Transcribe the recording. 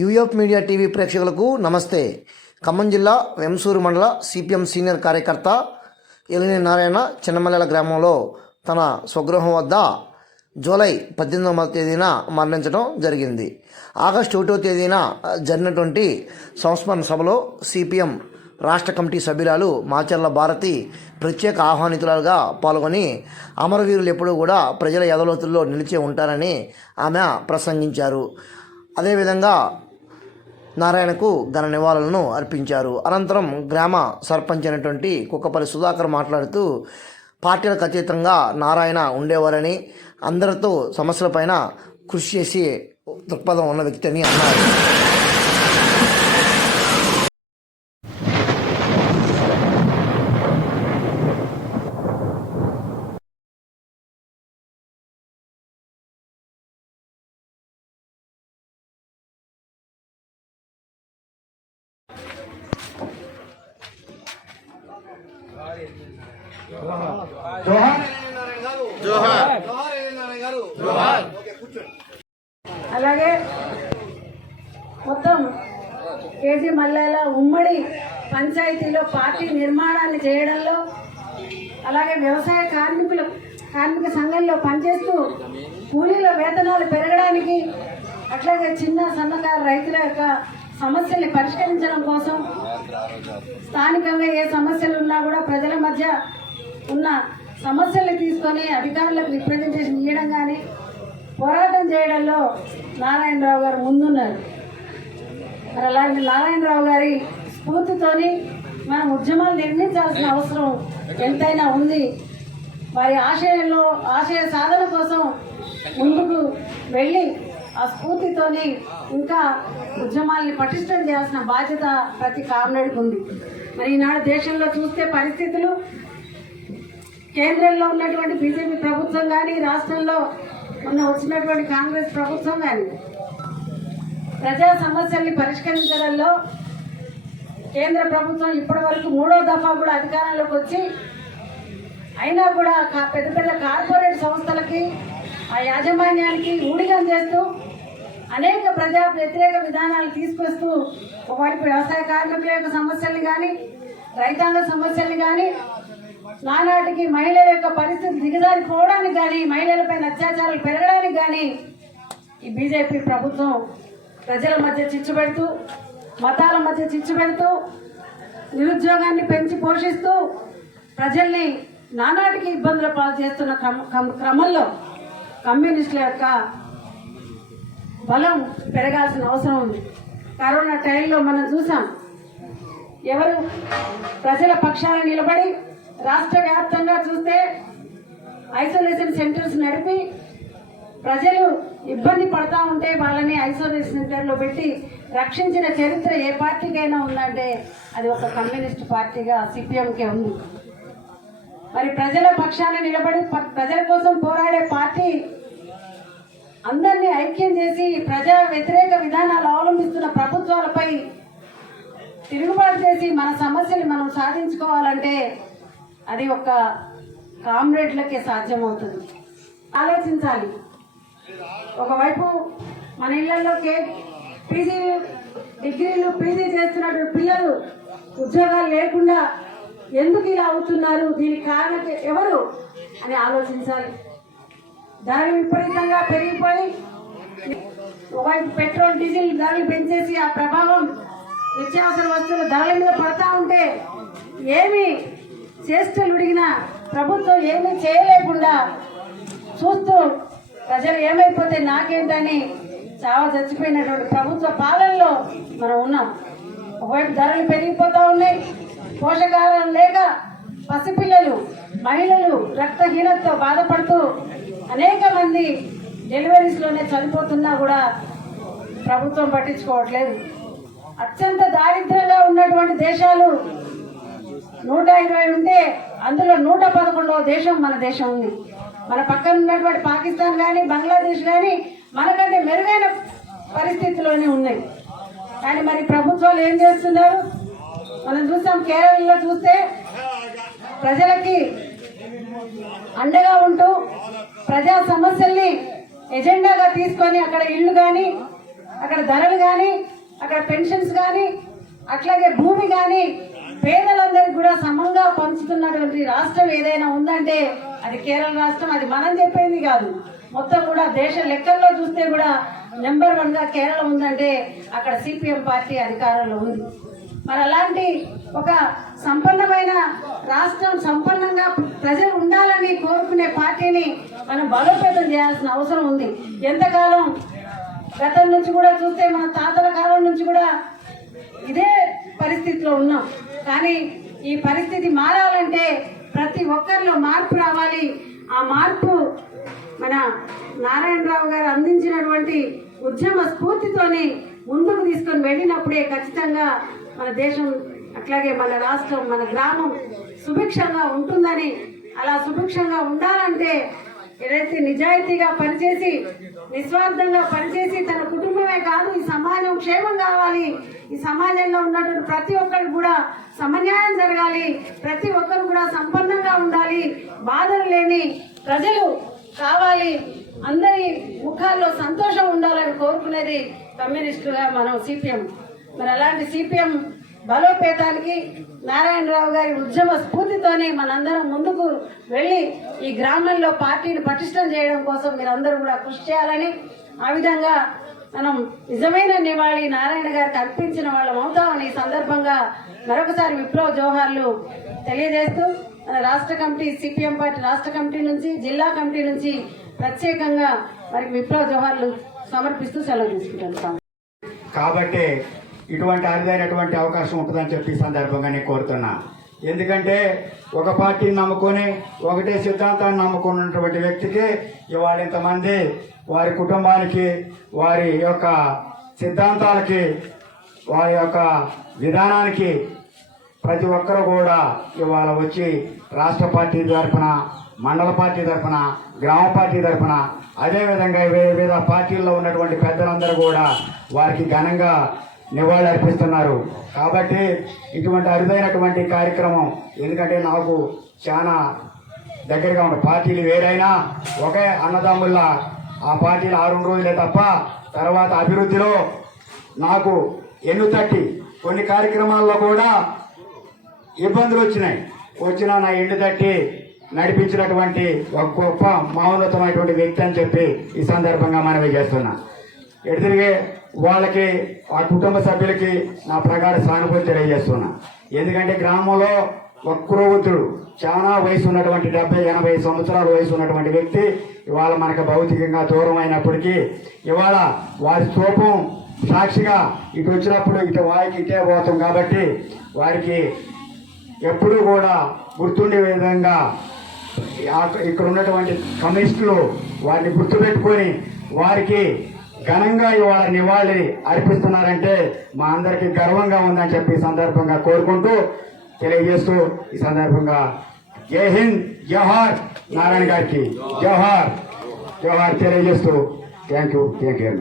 UF media TV ప్రేక్షకులకు నమస్తే. ఖమ్మం జిల్లా వెంసూరు మండల సిపిఎం సీనియర్ కార్యకర్త ఎలిని నారాయణ చిన్నమల్లెల గ్రామంలో తన స్వగృహం వద్ద జూలై పద్దెనిమిదవ తేదీన మరణించడం జరిగింది. ఆగస్టు ఒకటో తేదీన జరిగినటువంటి సంస్మరణ సభలో సిపిఎం రాష్ట్ర కమిటీ సభ్యురాలు మాచర్ల భారతి ప్రత్యేక ఆహ్వానితురాలుగా పాల్గొని అమరవీరులు ఎప్పుడూ కూడా ప్రజల ఎదలోతుల్లో నిలిచి ఉంటారని ఆమె ప్రసంగించారు. అదేవిధంగా నారాయణకు ఘన నివాళులను అర్పించారు. అనంతరం గ్రామ సర్పంచ్ అయినటువంటి కుక్కపల్లి సుధాకర్ మాట్లాడుతూ పార్టీలకు అతీతంగా నారాయణ ఉండేవారని అందరితో సమస్యలపైన కృషి చేసి దృక్పథం ఉన్న వ్యక్తి అని అన్నారు. అలాగే మొత్తం కేజీ మల్లెల ఉమ్మడి పంచాయతీలో పార్టీ నిర్మాణాన్ని చేయడంలో అలాగే వ్యవసాయ కార్మికులు కార్మిక సంఘంలో పనిచేస్తూ కూలీల వేతనాలు పెరగడానికి అట్లాగే చిన్న సన్నకారు రైతుల యొక్క సమస్యల్ని పరిష్కరించడం కోసం స్థానికంగా ఏ సమస్యలు ఉన్నా కూడా ప్రజల మధ్య ఉన్న సమస్యల్ని తీసుకొని అధికారులకు రిప్రజెంటేషన్ ఇవ్వడం కానీ పోరాటం చేయడంలో నారాయణరావు గారు ముందున్నారు. మరి అలాగే నారాయణరావు గారి స్ఫూర్తితోని మనం ఉద్యమాలు నిర్మించాల్సిన అవసరం ఎంతైనా ఉంది. వారి ఆశయంలో ఆశయ సాధన కోసం ముందుకు వెళ్ళి ఆ స్ఫూర్తితోని ఇంకా ఉద్యమాల్ని పటిష్టం చేయాల్సిన బాధ్యత ప్రతి కామ్రేడ్కి ఉంది. మరి ఈనాడు దేశంలో చూస్తే పరిస్థితులు కేంద్రంలో ఉన్నటువంటి బీజేపీ ప్రభుత్వం కానీ రాష్ట్రంలో ఉన్న వచ్చినటువంటి కాంగ్రెస్ ప్రభుత్వం కానీ ప్రజా సమస్యల్ని పరిష్కరించడంలో కేంద్ర ప్రభుత్వం ఇప్పటి వరకు మూడో దఫా కూడా అధికారంలోకి వచ్చి అయినా కూడా కా- పెద్ద పెద్ద కార్పొరేట్ సంస్థలకి ఆ యాజమాన్యానికి ఊడిగం చేస్తూ అనేక ప్రజా వ్యతిరేక విధానాలు తీసుకొస్తూ ఒకవైపు వ్యవసాయ కార్మికుల యొక్క సమస్యల్ని కానీ రైతాంగ సమస్యల్ని కానీ నానాటికి మహిళల యొక్క పరిస్థితి దిగజారిపోవడానికి కానీ మహిళలపై అత్యాచారాలు పెరగడానికి కానీ ఈ బీజేపీ ప్రభుత్వం ప్రజల మధ్య చిచ్చు పెడుతూ మతాల మధ్య చిచ్చు పెడుతూ నిరుద్యోగాన్ని పెంచి పోషిస్తూ ప్రజల్ని నానాటికి ఇబ్బందుల పాలు చేస్తున్న క్రమ- క్రమంలో కమ్యూనిస్టుల యొక్క బలం పెరగాల్సిన అవసరం ఉంది. కరోనా టైంలో మనం చూసాం ఎవరు ప్రజల పక్షాన నిలబడి రాష్ట్ర వ్యాప్తంగా చూస్తే ఐసోలేషన్ సెంటర్స్ నడిపి ప్రజలు ఇబ్బంది పడతా ఉంటే వాళ్ళని ఐసోలేషన్ సెంటర్లో పెట్టి రక్షించిన చరిత్ర ఏ పార్టీకైనా ఉందంటే అది ఒక కమ్యూనిస్ట్ పార్టీగా సిపిఎంకే ఉంది. మరి ప్రజల పక్షాన నిలబడి ప- ప్రజల కోసం పోరాడే పార్టీ అందరినీ ఐక్యం చేసి ప్రజా వ్యతిరేక విధానాలు అవలంబిస్తున్న ప్రభుత్వాలపై తిరుగుబాటు చేసి మన సమస్యలు మనం సాధించుకోవాలంటే అది ఒక కామ్రేడ్లకే సాధ్యమవుతుంది. ఆలోచించాలి. ఒకవైపు మన ఇళ్ళలో కేక్ పీజీ డిగ్రీలు పీజీ చేస్తున్నటువంటి పిల్లలు ఉద్యోగాలు లేకుండా ఎందుకు ఇలా అవుతున్నారు? దీనికి కారణం ఎవరు అని ఆలోచించాలి. ధరలు విపరీతంగా పెరిగిపోయి ఒకవైపు పెట్రోల్ డీజిల్ ధరలు పెంచేసి ఆ ప్రభావం నిత్యావసర వస్తువుల ధరల మీద పడతా ఉంటే ఏమి చేస్తూ ఉడిగినా ప్రభుత్వం ఏమీ చేయలేకుండా చూస్తూ ప్రజలు ఏమైపోతే నాకేంటని చావ చచ్చిపోయినటువంటి ప్రభుత్వ పాలనలో మనం ఉన్నాం. ఒకవైపు ధరలు పెరిగిపోతూ ఉన్నాయి. పోషకాహారం లేక పసిపిల్లలు మహిళలు రక్తహీనతతో బాధపడుతూ అనేక మంది డెలివరీస్లోనే చనిపోతున్నా కూడా ప్రభుత్వం పట్టించుకోవట్లేదు. అత్యంత దారిద్ర్యంగా ఉన్నటువంటి దేశాలు నూట ఇరవై ఉంటే అందులో నూట పదకొండవ దేశం మన దేశం ఉంది. మన పక్కన ఉన్నటువంటి పాకిస్తాన్ కానీ బంగ్లాదేశ్ కానీ మనకంటే మెరుగైన పరిస్థితిలోనే ఉన్నాయి. కానీ మరి ప్రభుత్వాలు ఏం చేస్తున్నారు? మనం చూస్తాం కేరళలో చూస్తే ప్రజలకి అండగా ఉంటూ ప్రజా సమస్యల్ని ఎజెండాగా తీసుకొని అక్కడ ఇళ్ళు కానీ అక్కడ ధరలు కానీ అక్కడ పెన్షన్స్ కానీ అట్లాగే భూమి కానీ పేదలందరికీ కూడా సమంగా పంచుతున్నటువంటి రాష్ట్రం ఏదైనా ఉందంటే అది కేరళ రాష్ట్రం అది మనం చెప్పేది కాదు. మొత్తం కూడా దేశ లెక్కల్లో చూస్తే కూడా నెంబర్ వన్గా కేరళ ఉందంటే అక్కడ సిపిఎం పార్టీ అధికారంలో ఉంది. మరి అలాంటి ఒక సంపన్నమైన రాష్ట్రం సంపన్నంగా ప్రజలు ఉండాలని కోరుకునే పార్టీని మనం బలోపేతం చేయాల్సిన అవసరం ఉంది. ఎంతకాలం గతం నుంచి కూడా చూస్తే మన తాతల కాలం నుంచి కూడా ఇదే పరిస్థితిలో ఉన్నాం. కానీ ఈ పరిస్థితి మారాలంటే ప్రతి ఒక్కరిలో మార్పు రావాలి. ఆ మార్పు మన నారాయణరావు గారు అందించినటువంటి ఉద్యమ స్ఫూర్తితోని ముందుకు తీసుకొని వెళ్ళినప్పుడే ఖచ్చితంగా మన దేశం అట్లాగే మన రాష్ట్రం మన గ్రామం సుభిక్షంగా ఉంటుందని అలా సుభిక్షంగా ఉండాలంటే ఏదైతే నిజాయితీగా పనిచేసి నిస్వార్థంగా పనిచేసి తన కుటుంబమే కాదు ఈ సమాజం క్షేమం కావాలి. ఈ సమాజంలో ఉన్నటువంటి ప్రతి ఒక్కరు కూడా సమన్యాయం జరగాలి. ప్రతి ఒక్కరు కూడా సంపన్నంగా ఉండాలి. బాధలు లేని ప్రజలు కావాలి. అందరి ముఖాల్లో సంతోషం ఉండాలని కోరుకునేది కమ్యూనిస్టుగా మనం సిపిఎం. మరి అలాంటి సిపిఎం బలోపేతానికి నారాయణరావు గారి ఉద్యమ స్ఫూర్తితోనే మనందరం ముందుకు వెళ్ళి ఈ గ్రామంలో పార్టీని పటిష్టం చేయడం కోసం మీరందరూ కూడా కృషి చేయాలని ఆ విధంగా మనం నిజమైన నివాళి నారాయణ గారికి అర్పించిన వాళ్ళం అవుతామని ఈ సందర్భంగా మరొకసారి విప్లవ జోహార్లు తెలియజేస్తూ మన రాష్ట్ర కమిటీ సిపిఎం పార్టీ రాష్ట్ర కమిటీ నుంచి జిల్లా కమిటీ నుంచి ప్రత్యేకంగా వారికి విప్లవ జోహార్లు సమర్పిస్తూ సెలవు తీసుకుంటాను. కాబట్టి ఇటువంటి అరుదైనటువంటి అవకాశం ఉంటుందని చెప్పి సందర్భంగా నేను కోరుతున్నా. ఎందుకంటే ఒక పార్టీని నమ్ముకొని ఒకటే సిద్ధాంతాన్ని నమ్ముకున్నటువంటి వ్యక్తికి ఇవాళ ఇంతమంది వారి కుటుంబానికి వారి యొక్క సిద్ధాంతాలకి వారి యొక్క విధానానికి ప్రతి ఒక్కరు కూడా ఇవాళ వచ్చి రాష్ట్ర పార్టీ తరఫున మండల పార్టీ తరఫున గ్రామ పార్టీ తరఫున అదేవిధంగా వివిధ పార్టీల్లో ఉన్నటువంటి పెద్దలందరూ కూడా వారికి ఘనంగా నివాళులర్పిస్తున్నారు కాబట్టి ఇటువంటి అరుదైనటువంటి కార్యక్రమం ఎందుకంటే నాకు చాలా దగ్గరగా ఉన్న పార్టీలు వేరైనా ఒకే అన్నదమ్ముల్లా ఆ పార్టీలు ఆరు రోజులే తప్ప తర్వాత అభివృద్ధిలో నాకు ఎన్ను తట్టి కొన్ని కార్యక్రమాల్లో కూడా ఇబ్బందులు వచ్చినాయి. వచ్చినా నా ఎండు తట్టి నడిపించినటువంటి ఒక గొప్ప మహోన్నతమైనటువంటి వ్యక్తి అని చెప్పి ఈ సందర్భంగా మనవి చేస్తున్నా. ఎటు వాళ్ళకి ఆ కుటుంబ సభ్యులకి నా ప్రకారం సానుభూతి తెలియజేస్తున్నా. ఎందుకంటే గ్రామంలో వక్రోవృద్ధుడు చాలా వయసు ఉన్నటువంటి డెబ్బై ఎనభై సంవత్సరాల వయసు ఉన్నటువంటి వ్యక్తి ఇవాళ మనకు భౌతికంగా దూరం అయినప్పటికీ ఇవాళ వారి స్తూపం సాక్షిగా ఇటు వచ్చినప్పుడు ఇటు వారికి ఇటే పోతాం కాబట్టి వారికి ఎప్పుడూ కూడా గుర్తుండే విధంగా ఇక్కడ ఉన్నటువంటి కమ్యూనిస్టులు వారిని గుర్తుపెట్టుకొని వారికి ఘనంగా ఇవాళ నివాళి అర్పిస్తున్నారంటే మా అందరికీ గర్వంగా ఉందని చెప్పి సందర్భంగా కోరుకుంటూ తెలియజేస్తూ ఈ సందర్భంగా జై హింద్ జవహర్ నారాయణ గారికి జవహార్ జవహార్ తెలియజేస్తూ థ్యాంక్ యూ థ్యాంక్ యూ